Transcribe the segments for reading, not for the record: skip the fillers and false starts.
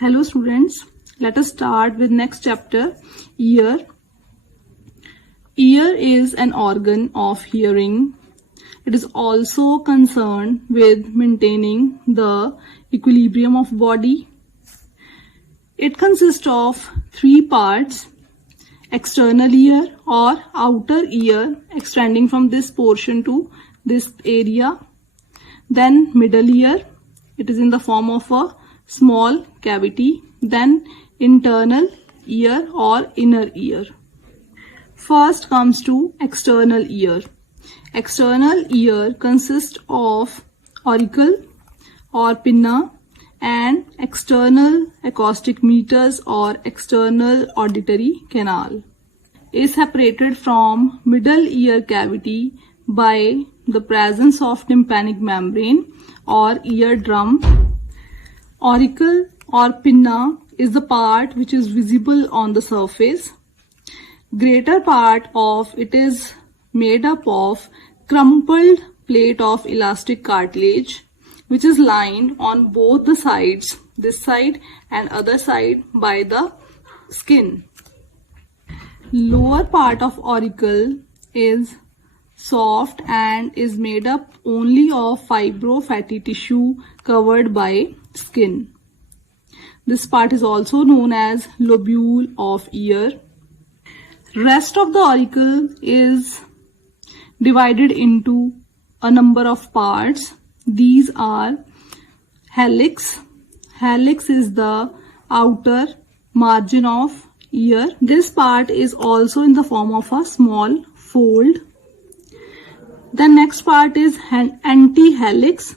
Hello students, let us start with next chapter, ear. Ear is an organ of hearing. It is also concerned with maintaining the equilibrium of body. It consists of three parts: external ear or outer ear extending from this portion to this area. Then middle ear, it is in the form of a small cavity. Then internal ear or inner ear. First comes to external ear. External ear consists of auricle or pinna and external acoustic meatus or external auditory canal. Is separated from middle ear cavity by the presence of tympanic membrane or eardrum. Auricle or pinna is the part which is visible on the surface. Greater part of it is made up of crumpled plate of elastic cartilage which is lined on both the sides, this side and other side, by the skin. Lower part of auricle is soft and is made up only of fibro-fatty tissue covered by skin. This part is also known as lobule of ear. Rest of the auricle is divided into a number of parts. These are hallix. Hallix is the outer margin of ear. This part is also in the form of a small fold. The next part is antihallix.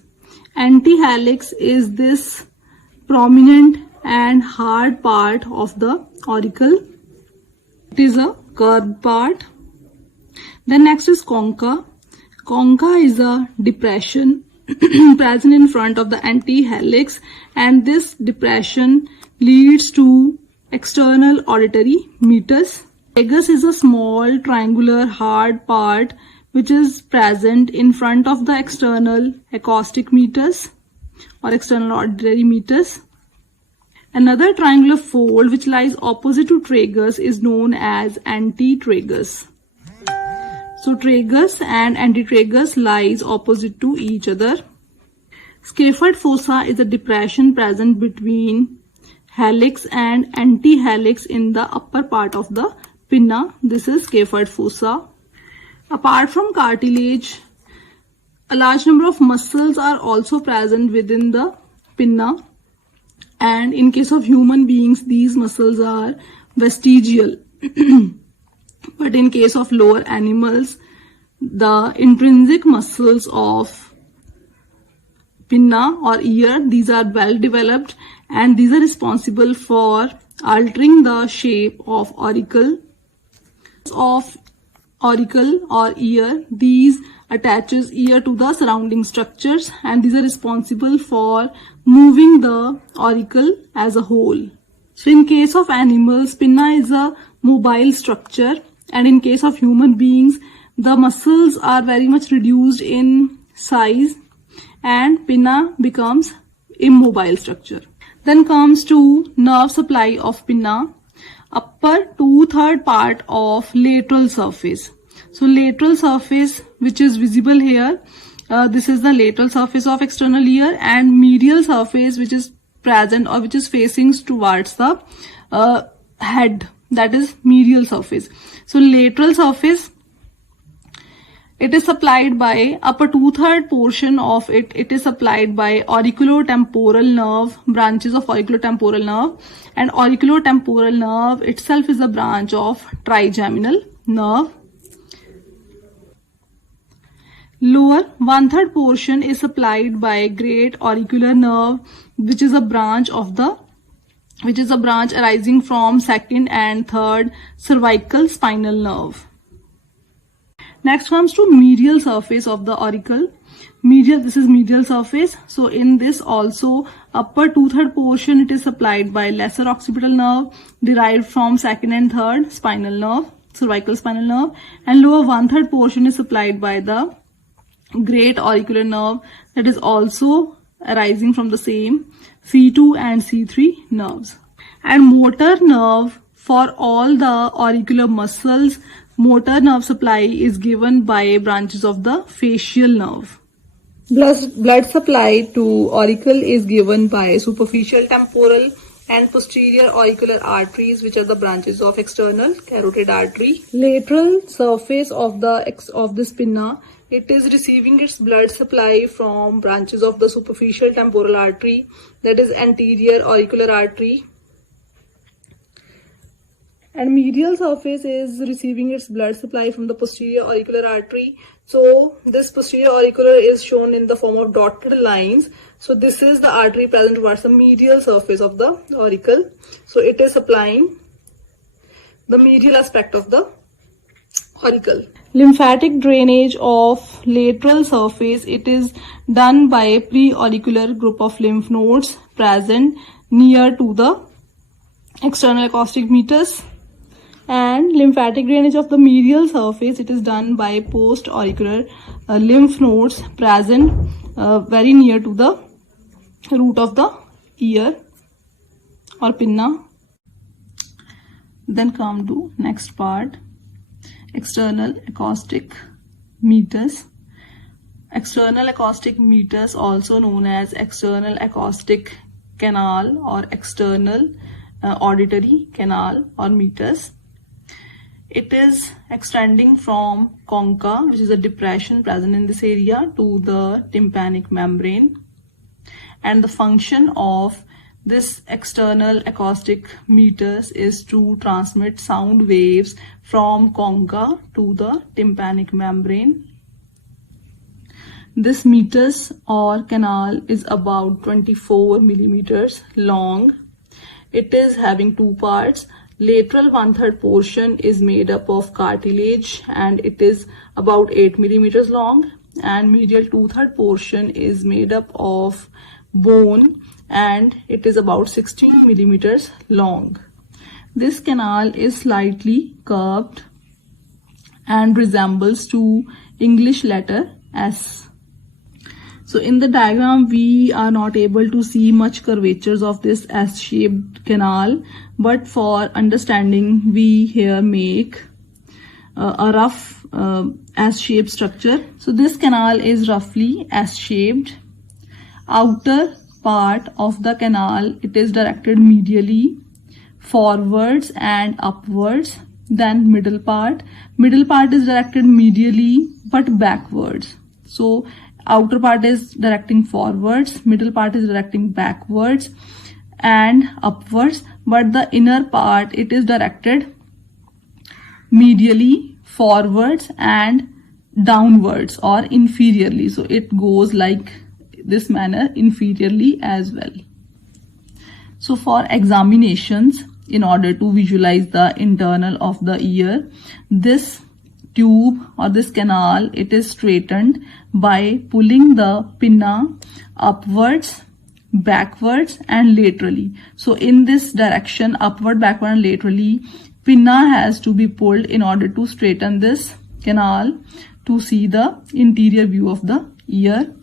Antihallix is this prominent and hard part of the auricle. It is a curved part. Then next is concha. Concha is a depression present in front of the antihallix, and this depression leads to external auditory meatus. Tragus is a small triangular hard part which is present in front of the external acoustic meatus or external auditory meatus. Another triangular fold which lies opposite to tragus is known as antitragus. So tragus and antitragus lies opposite to each other. Scaphoid fossa is a depression present between hallix and antihallix in the upper part of the pinna. This is scaphoid fossa. Apart from cartilage, a large number of muscles are also present within the pinna, and in case of human beings these muscles are vestigial. But in case of lower animals, the intrinsic muscles of pinna or ear, these are well developed and these are responsible for altering the shape of auricle. Auricle or ear, these attaches ear to the surrounding structures and these are responsible for moving the auricle as a whole. So in case of animals, pinna is a mobile structure, and in case of human beings, the muscles are very much reduced in size and pinna becomes immobile structure. Then comes to nerve supply of pinna. Upper 2/3 part of lateral surface. So lateral surface which is visible here, this is the lateral surface of external ear, and medial surface which is present or which is facing towards the head, that is medial surface. So lateral surface, it is supplied by upper 2/3 portion of it is supplied by auriculotemporal nerve, branches of auriculotemporal nerve, and auriculotemporal nerve itself is a branch of trigeminal nerve. Lower 1/3 portion is supplied by great auricular nerve, which is a branch arising from second and third cervical spinal nerve. Next comes to medial surface of the auricle. This is medial surface. So in this also, upper 2/3 portion it is supplied by lesser occipital nerve derived from second and third spinal nerve, cervical spinal nerve, and lower 1/3 portion is supplied by the great auricular nerve that is also arising from the same C2 and C3 nerves. And motor nerve, for all the auricular muscles, motor nerve supply is given by branches of the facial nerve. Blood supply to auricle is given by superficial temporal and posterior auricular arteries, which are the branches of external carotid artery. Lateral surface of this pinna, it is receiving its blood supply from branches of the superficial temporal artery, that is anterior auricular artery. And medial surface is receiving its blood supply from the posterior auricular artery. So this posterior auricular is shown in the form of dotted lines. So this is the artery present towards the medial surface of the auricle. So it is supplying the medial aspect of the auricle. Lymphatic drainage of lateral surface, it is done by pre-auricular group of lymph nodes present near to the external acoustic meatus. And lymphatic drainage of the medial surface, it is done by post-auricular lymph nodes present very near to the root of the ear or pinna. Then come to next part, external acoustic meatus. External acoustic meatus, also known as external acoustic canal or external auditory canal or meatus. It is extending from concha, which is a depression present in this area, to the tympanic membrane. And the function of this external acoustic meatus is to transmit sound waves from concha to the tympanic membrane. This meatus or canal is about 24 millimeters long. It is having two parts. Lateral 1/3 portion is made up of cartilage and it is about 8 millimeters long, and medial 2/3 portion is made up of bone and it is about 16 millimeters long. This canal is slightly curved and resembles to English letter S. So in the diagram, we are not able to see much curvatures of this S-shaped canal, but for understanding, we here make a rough S-shaped structure. So this canal is roughly S-shaped. Outer part of the canal, it is directed medially, forwards and upwards. Then middle part is directed medially but backwards. So outer part is directing forwards, middle part is directing backwards and upwards, but the inner part, it is directed medially, forwards and downwards or inferiorly. So it goes like this manner inferiorly as well. So for examinations, in order to visualize the internal of the ear, this tube or this canal, it is straightened by pulling the pinna upwards, backwards and laterally. So in this direction, upward, backward and laterally, pinna has to be pulled in order to straighten this canal to see the interior view of the ear.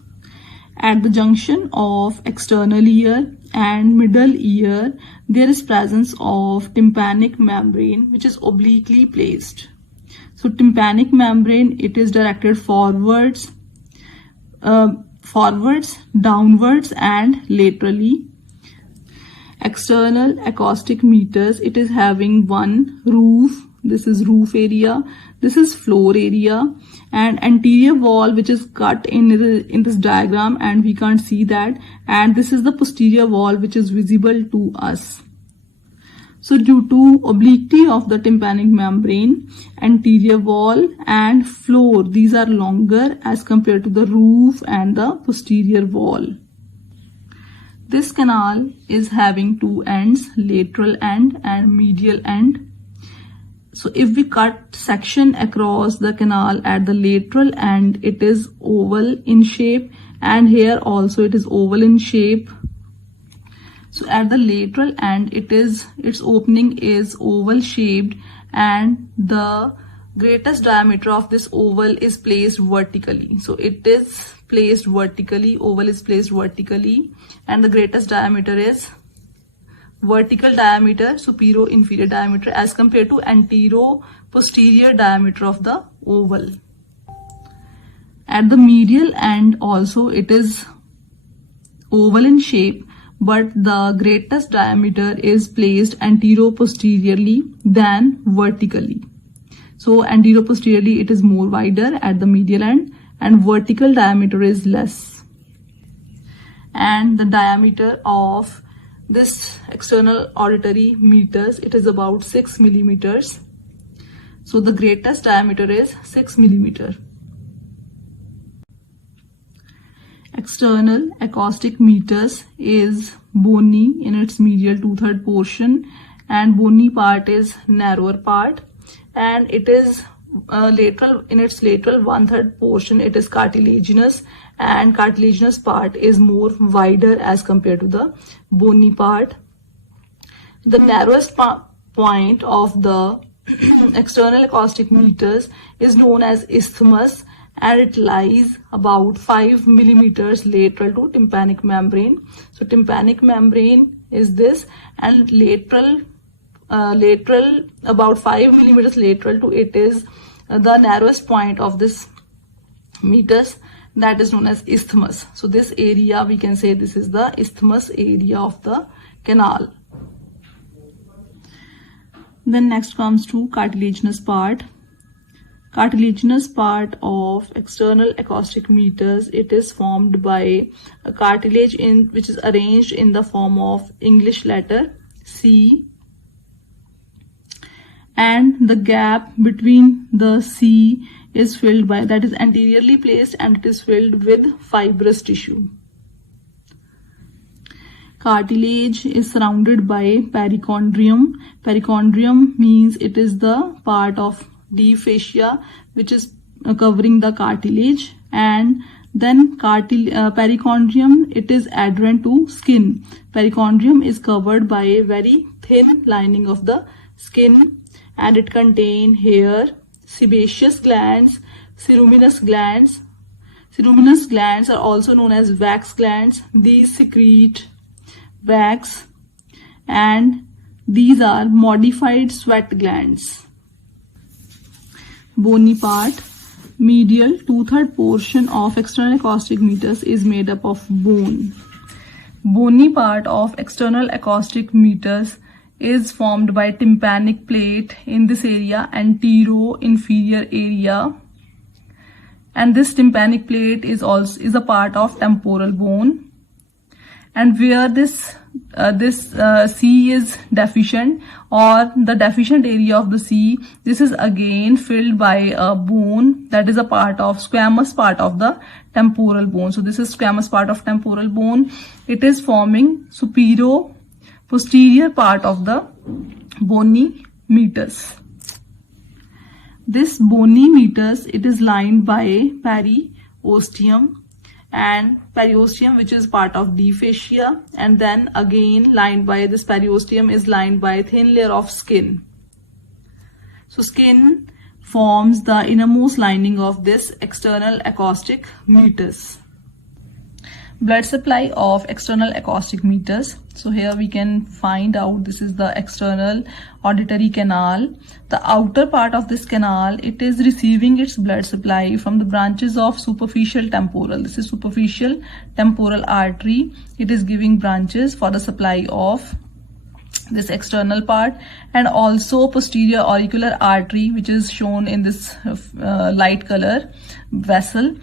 At the junction of external ear and middle ear, there is presence of tympanic membrane which is obliquely placed. So tympanic membrane, it is directed forwards, downwards and laterally. External acoustic meatus, it is having one roof. This is roof area, this is floor area, and anterior wall which is cut in this diagram and we can't see that, and this is the posterior wall which is visible to us. So due to obliquity of the tympanic membrane, anterior wall and floor, these are longer as compared to the roof and the posterior wall. This canal is having two ends, lateral end and medial end. So if we cut section across the canal at the lateral end, it is oval in shape, and here also it is oval in shape. So at the lateral end, its opening is oval shaped, and the greatest diameter of this oval is placed vertically. So it is placed vertically, oval is placed vertically, and the greatest diameter is vertical diameter, superior inferior diameter, as compared to antero posterior diameter of the oval. At the medial end also it is oval in shape, but the greatest diameter is placed antero posteriorly than vertically. So antero posteriorly it is more wider at the medial end, and vertical diameter is less. And the diameter of this external auditory meters, it is about 6 millimeters. So the greatest diameter is 6 millimeter. External acoustic meters is bony in its medial 2/3 portion, and bony part is narrower part, and it is lateral, in its lateral 1/3 portion it is cartilaginous, and cartilaginous part is more wider as compared to the bony part. The narrowest point of the external acoustic meters is known as isthmus, and it lies about 5 millimeters lateral to tympanic membrane. So tympanic membrane is this, and lateral about 5 millimeters lateral to it is the narrowest point of this meters, that is known as isthmus. So this area, we can say this is the isthmus area of the canal. Then next comes to cartilaginous part. Cartilaginous part of external acoustic meters, it is formed by a cartilage which is arranged in the form of English letter C, and the gap between the C is filled by, that is anteriorly placed, and it is filled with fibrous tissue. Cartilage is surrounded by perichondrium. Perichondrium means it is the part of deep fascia which is covering the cartilage, and then perichondrium, it is adherent to skin. Perichondrium is covered by a very thin lining of the skin, and it contains hair, sebaceous glands, ceruminous glands. Ceruminous glands are also known as wax glands. These secrete wax, and these are modified sweat glands. Bony part, medial 2/3 portion of external acoustic meters is made up of bone. Bony part of external acoustic meters is formed by tympanic plate in this area, antero-inferior area, and this tympanic plate is a part of temporal bone. And where this C is deficient, or the deficient area of the C, this is again filled by a bone that is a part of squamous part of the temporal bone. So this is squamous part of temporal bone. It is forming superior posterior part of the bony meatus. This bony meatus, it is lined by periosteum, and periosteum, which is part of deep fascia, and then again lined by this periosteum is lined by a thin layer of skin. So skin forms the innermost lining of this external acoustic meters. Blood supply of external acoustic meters. So here we can find out, this is the external auditory canal. The outer part of this canal, it is receiving its blood supply from the branches of superficial temporal. This is superficial temporal artery. It is giving branches for the supply of this external part, and also posterior auricular artery, which is shown in this light color vessel.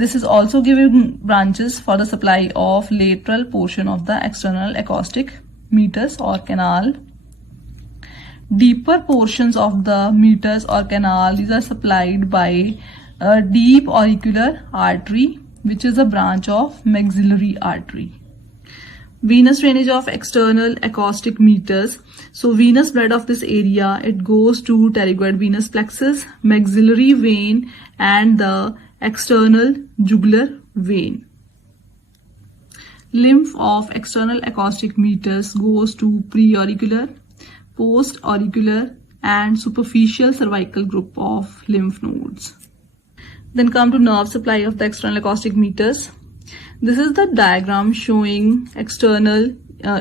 This is also giving branches for the supply of lateral portion of the external acoustic meters or canal. Deeper portions of the meters or canal, these are supplied by a deep auricular artery, which is a branch of maxillary artery. Venous drainage of external acoustic meters. So venous blood of this area, it goes to pterygoid venous plexus, maxillary vein, and the external jugular vein. Lymph of external acoustic meters goes to preauricular, postauricular, and superficial cervical group of lymph nodes. Then come to nerve supply of the external acoustic meters. This is the diagram showing external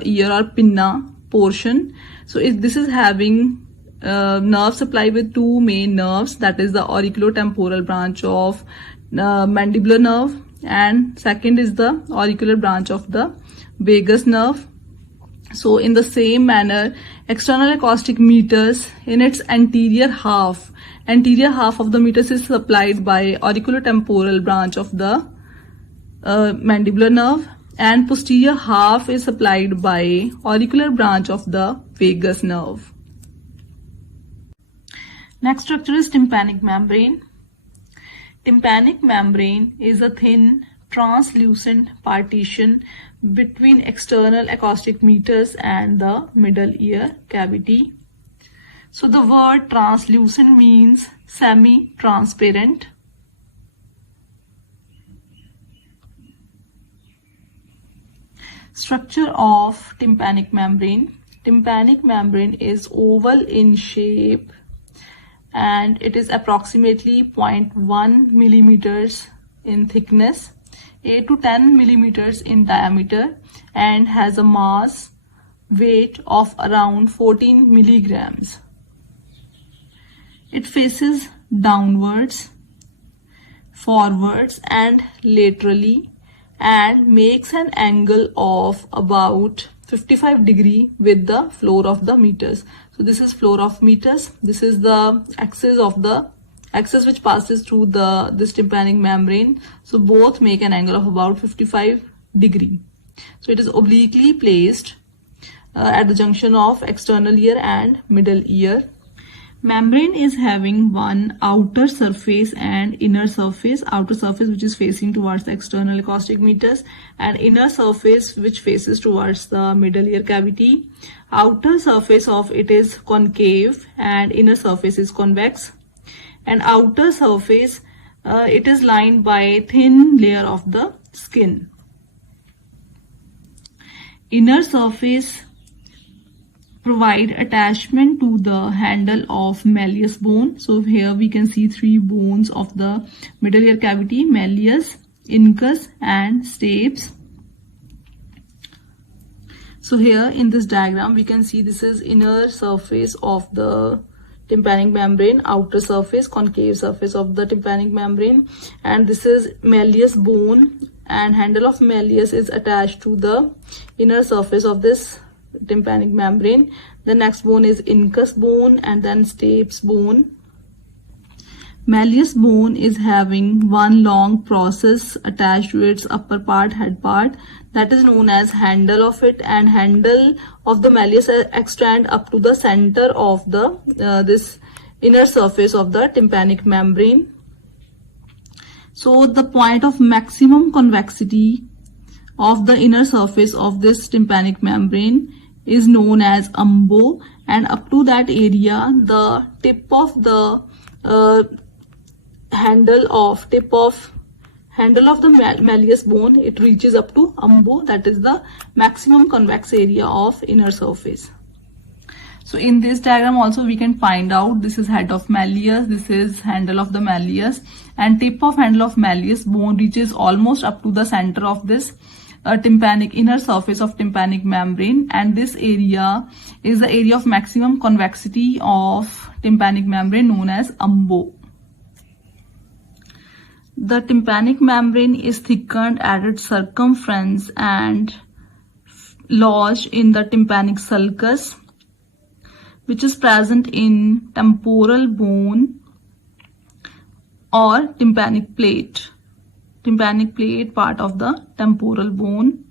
ear or pinna portion. So this is having nerve supply with two main nerves, that is the auriculotemporal branch of mandibular nerve, and second is the auricular branch of the vagus nerve. So in the same manner, external acoustic meters in its anterior half of the meters is supplied by auriculotemporal branch of the mandibular nerve, and posterior half is supplied by auricular branch of the vagus nerve. Next structure is tympanic membrane. Tympanic membrane is a thin translucent partition between external acoustic meters and the middle ear cavity. So the word translucent means semi-transparent. Structure of tympanic membrane. Tympanic membrane is oval in shape and it is approximately 0.1 millimeters in thickness, 8 to 10 millimeters in diameter, and has a mass weight of around 14 milligrams. It faces downwards, forwards and laterally and makes an angle of about 55 degree with the floor of the meters. So this is floor of meters. This is the axis which passes through this tympanic membrane. So both make an angle of about 55 degree. So it is obliquely placed at the junction of external ear and middle ear. Membrane is having one outer surface and inner surface. Outer surface which is facing towards the external acoustic meters, and inner surface which faces towards the middle ear cavity. Outer surface of it is concave and inner surface is convex. And outer surface it is lined by thin layer of the skin. Inner surface provide attachment to the handle of malleus bone. So here we can see three bones of the middle ear cavity: malleus, incus and stapes. So here in this diagram we can see this is inner surface of the tympanic membrane, outer surface, concave surface of the tympanic membrane, and this is malleus bone, and handle of malleus is attached to the inner surface of this tympanic membrane. The next bone is incus bone and then stapes bone. Malleus bone is having one long process attached to its upper part, head part, that is known as handle of it, and handle of the malleus extend up to the center of the this inner surface of the tympanic membrane. So the point of maximum convexity of the inner surface of this tympanic membrane is known as umbo, and up to that area the tip of the handle of the malleus bone, it reaches up to umbo, that is the maximum convex area of inner surface. So in this diagram also we can find out this is head of malleus, this is handle of the malleus, and tip of handle of malleus bone reaches almost up to the center of this tympanic inner surface of tympanic membrane, and this area is the area of maximum convexity of tympanic membrane known as umbo. The tympanic membrane is thickened at its circumference and lodged in the tympanic sulcus, which is present in temporal bone or tympanic plate part of the temporal bone.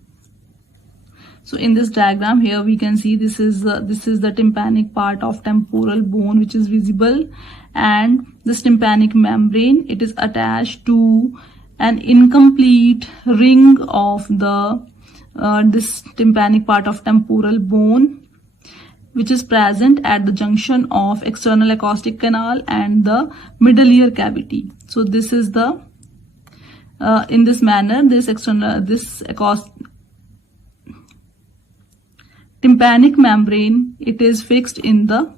So in this diagram here we can see this is the tympanic part of temporal bone which is visible, and this tympanic membrane, it is attached to an incomplete ring of the this tympanic part of temporal bone, which is present at the junction of external acoustic canal and the middle ear cavity. So this is the in this manner tympanic membrane, it is fixed in the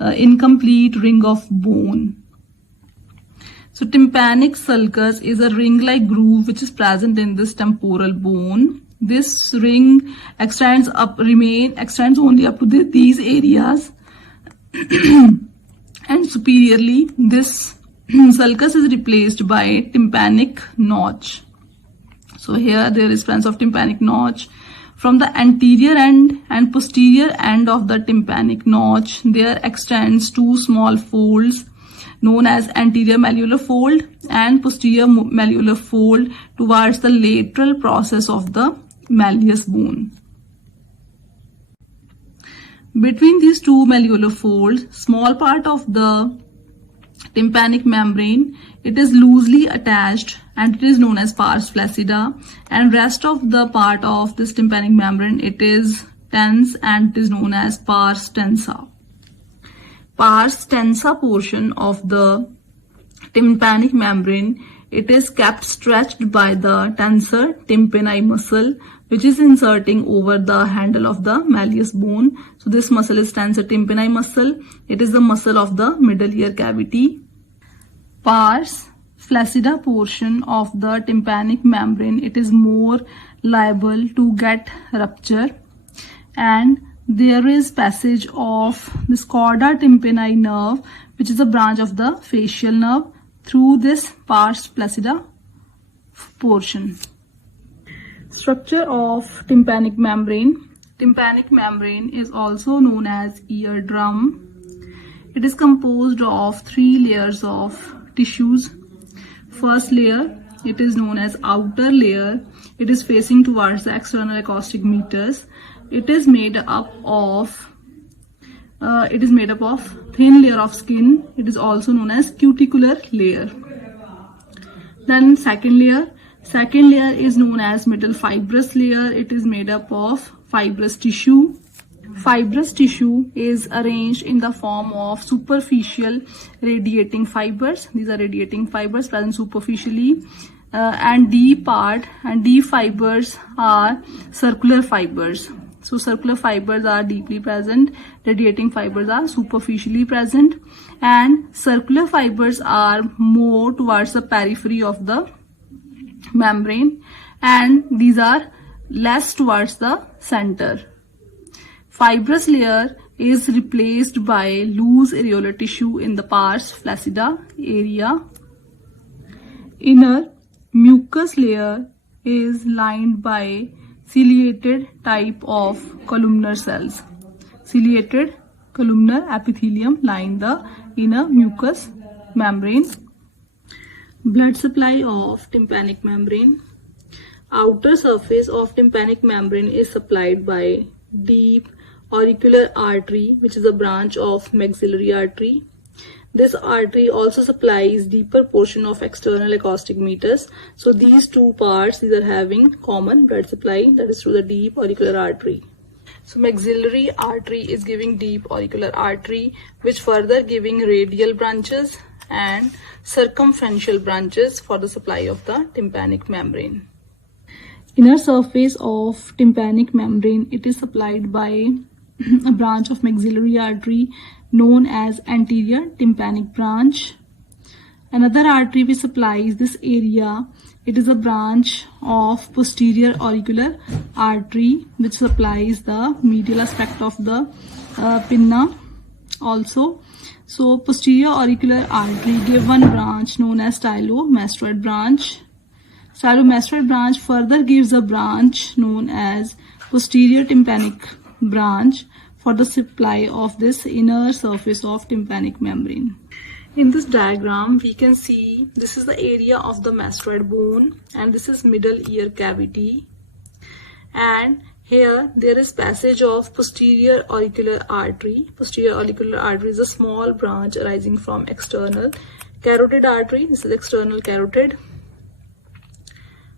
incomplete ring of bone. So tympanic sulcus is a ring-like groove which is present in this temporal bone. This ring extends only up to these areas and superiorly this sulcus is replaced by tympanic notch. So here there is presence of tympanic notch. From the anterior end and posterior end of the tympanic notch, there extends two small folds known as anterior malleolar fold and posterior malleolar fold towards the lateral process of the malleus bone. Between these two malleolar folds, small part of the tympanic membrane, it is loosely attached and it is known as pars flaccida, and rest of the part of this tympanic membrane, it is tense and it is known as pars tensa. Pars tensa portion of the tympanic membrane, it is kept stretched by the tensor tympani muscle, which is inserting over the handle of the malleus bone. So this muscle is tensor tympani muscle. It is the muscle of the middle ear cavity. Pars flaccida portion of the tympanic membrane, it is more liable to get rupture, and there is passage of this chorda tympani nerve, which is a branch of the facial nerve, through this pars flaccida portion. Structure of tympanic membrane. Tympanic membrane is also known as eardrum. It is composed of 3 layers of tissues. First layer, it is known as outer layer. It is facing towards the external acoustic meters. It is made up of thin layer of skin. It is also known as cuticular layer. Then second layer is known as middle fibrous layer. It is made up of fibrous tissue. Fibrous tissue is arranged in the form of superficial radiating fibers. These are radiating fibers present superficially, and deep fibers are circular fibers. So circular fibers are deeply present, radiating fibers are superficially present, and circular fibers are more towards the periphery of the membrane, and these are less towards the center. Fibrous layer is replaced by loose areolar tissue in the pars flaccida area. Inner mucous layer is lined by ciliated type of columnar cells. Ciliated columnar epithelium line the inner mucous membrane. Blood supply of tympanic membrane. Outer surface of tympanic membrane is supplied by deep auricular artery, which is a branch of maxillary artery. This artery also supplies deeper portion of external acoustic meters. So these two parts, these are having common blood supply, that is through the deep auricular artery. So maxillary artery is giving deep auricular artery, which further giving radial branches and circumferential branches for the supply of the tympanic membrane. Inner surface of tympanic membrane, it is supplied by a branch of maxillary artery known as anterior tympanic branch. Another artery which supplies this area, it is a branch of posterior auricular artery which supplies the medial aspect of the pinna also. So posterior auricular artery give one branch known as stylomastoid branch. Stylomastoid branch further gives a branch known as posterior tympanic branch for the supply of this inner surface of tympanic membrane. In this diagram, we can see this is the area of the mastoid bone and this is middle ear cavity. And here there is passage of posterior auricular artery. Posterior auricular artery is a small branch arising from external carotid artery. This is external carotid.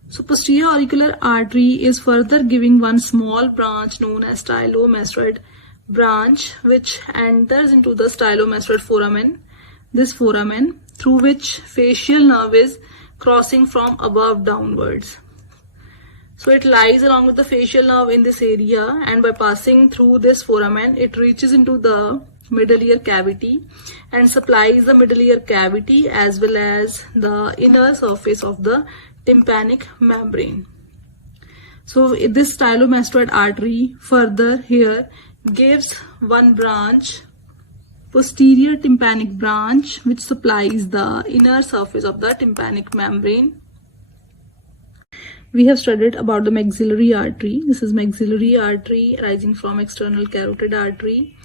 So posterior auricular artery is further giving one small branch known as stylomastoid branch, which enters into the stylomastoid foramen. This foramen through which facial nerve is crossing from above downwards. So it lies along with the facial nerve in this area, and by passing through this foramen, it reaches into the middle ear cavity and supplies the middle ear cavity as well as the inner surface of the tympanic membrane. So this stylomastoid artery further here gives one branch, posterior tympanic branch, which supplies the inner surface of the tympanic membrane. We have studied about the maxillary artery. This is maxillary artery arising from external carotid artery.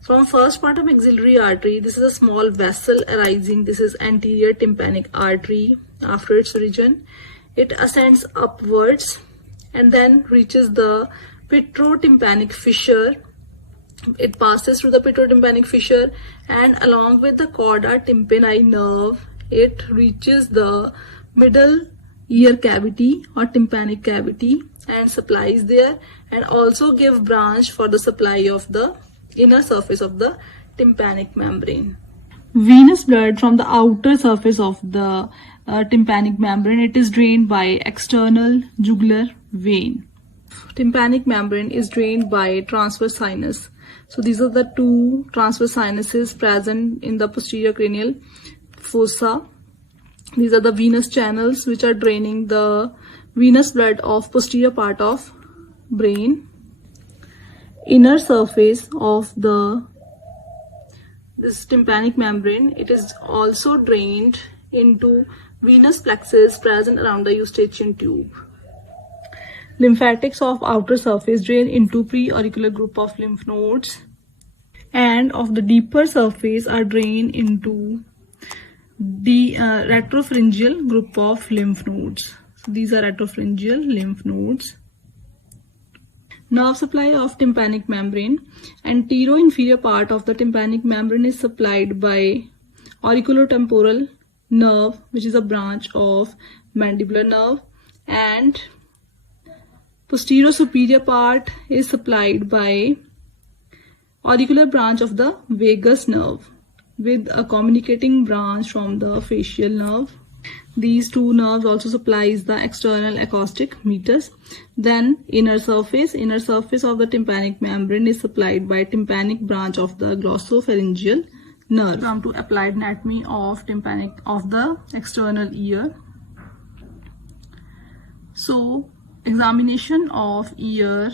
From first part of maxillary artery, this is a small vessel arising. This is anterior tympanic artery. After its origin, it ascends upwards and then reaches the pituotympanic fissure. It passes through the pituotympanic fissure and along with the chorda tympani nerve, it reaches the middle ear cavity or tympanic cavity and supplies there, and also give branch for the supply of the inner surface of the tympanic membrane. Venous blood from the outer surface of the tympanic membrane, it is drained by external jugular vein. Tympanic membrane is drained by transverse sinus. So these are the two transverse sinuses present in the posterior cranial fossa. These are the venous channels which are draining the venous blood of posterior part of brain. Inner surface of this tympanic membrane, it is also drained into venous plexus present around the eustachian tube. Lymphatics of outer surface drain into pre-auricular group of lymph nodes, and of the deeper surface are drained into the retropharyngeal group of lymph nodes. So these are retropharyngeal lymph nodes. Nerve supply of tympanic membrane. Antero-inferior part of the tympanic membrane is supplied by auriculotemporal nerve, which is a branch of mandibular nerve, and posterior superior part is supplied by auricular branch of the vagus nerve with a communicating branch from the facial nerve. These two nerves also supplies the external acoustic meters. Then inner surface of the tympanic membrane is supplied by tympanic branch of the glossopharyngeal nerve. Come to applied anatomy of the external ear. So examination of ear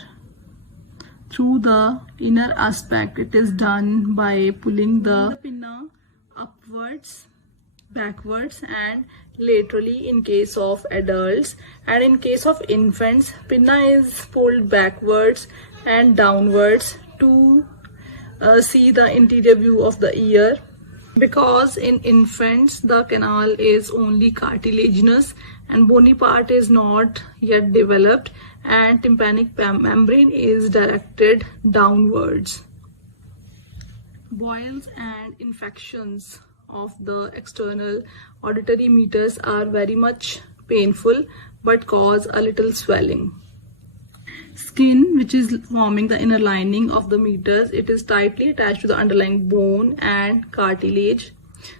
through the inner aspect, it is done by pulling the pinna upwards, backwards and laterally in case of adults, and in case of infants, pinna is pulled backwards and downwards to see the interior view of the ear. Because in infants the canal is only cartilaginous and bony part is not yet developed, and tympanic membrane is directed downwards. Boils and infections of the external auditory meters are very much painful but cause a little swelling. Skin, which is forming the inner lining of the meters, it is tightly attached to the underlying bone and cartilage.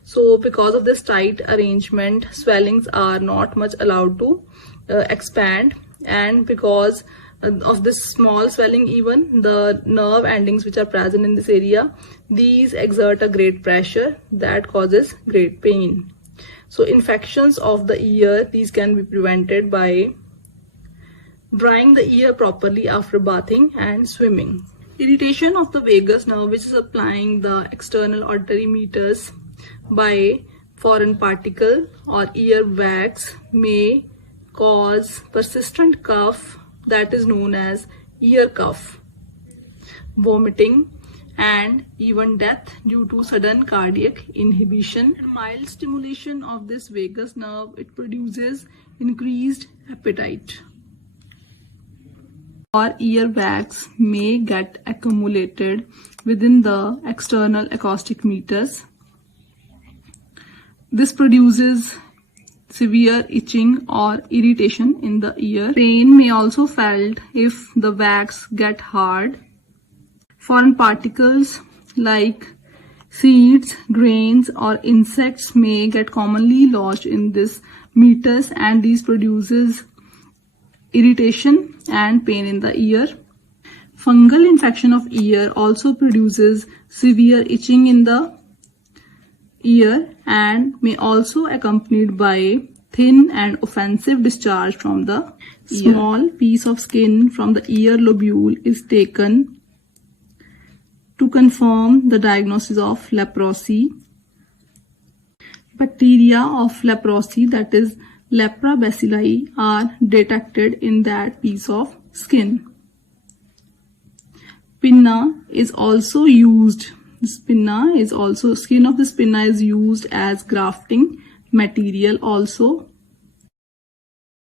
So because of this tight arrangement, swellings are not much allowed to expand, and because of this small swelling, even the nerve endings which are present in this area, these exert a great pressure that causes great pain. So infections of the ear, these can be prevented by drying the ear properly after bathing and swimming. Irritation of the vagus nerve, which is supplying the external auditory meters, by foreign particle or ear wax, may cause persistent cough, that is known as ear cough, vomiting, and even death due to sudden cardiac inhibition. And mild stimulation of this vagus nerve, it produces increased appetite. Or ear wax may get accumulated within the external acoustic meters. This produces severe itching or irritation in the ear. Pain may also felt if the wax get hard. Foreign particles like seeds, grains or insects may get commonly lodged in this meters, and these produces irritation and pain in the ear. Fungal infection of ear also produces severe itching in the ear and may also accompanied by thin and offensive discharge from the ear. Small piece of skin from the ear lobule is taken to confirm the diagnosis of leprosy. Bacteria of leprosy, that is lepra bacilli, are detected in that piece of skin. Pinna is also used. Skin of the pinna is used as grafting material also.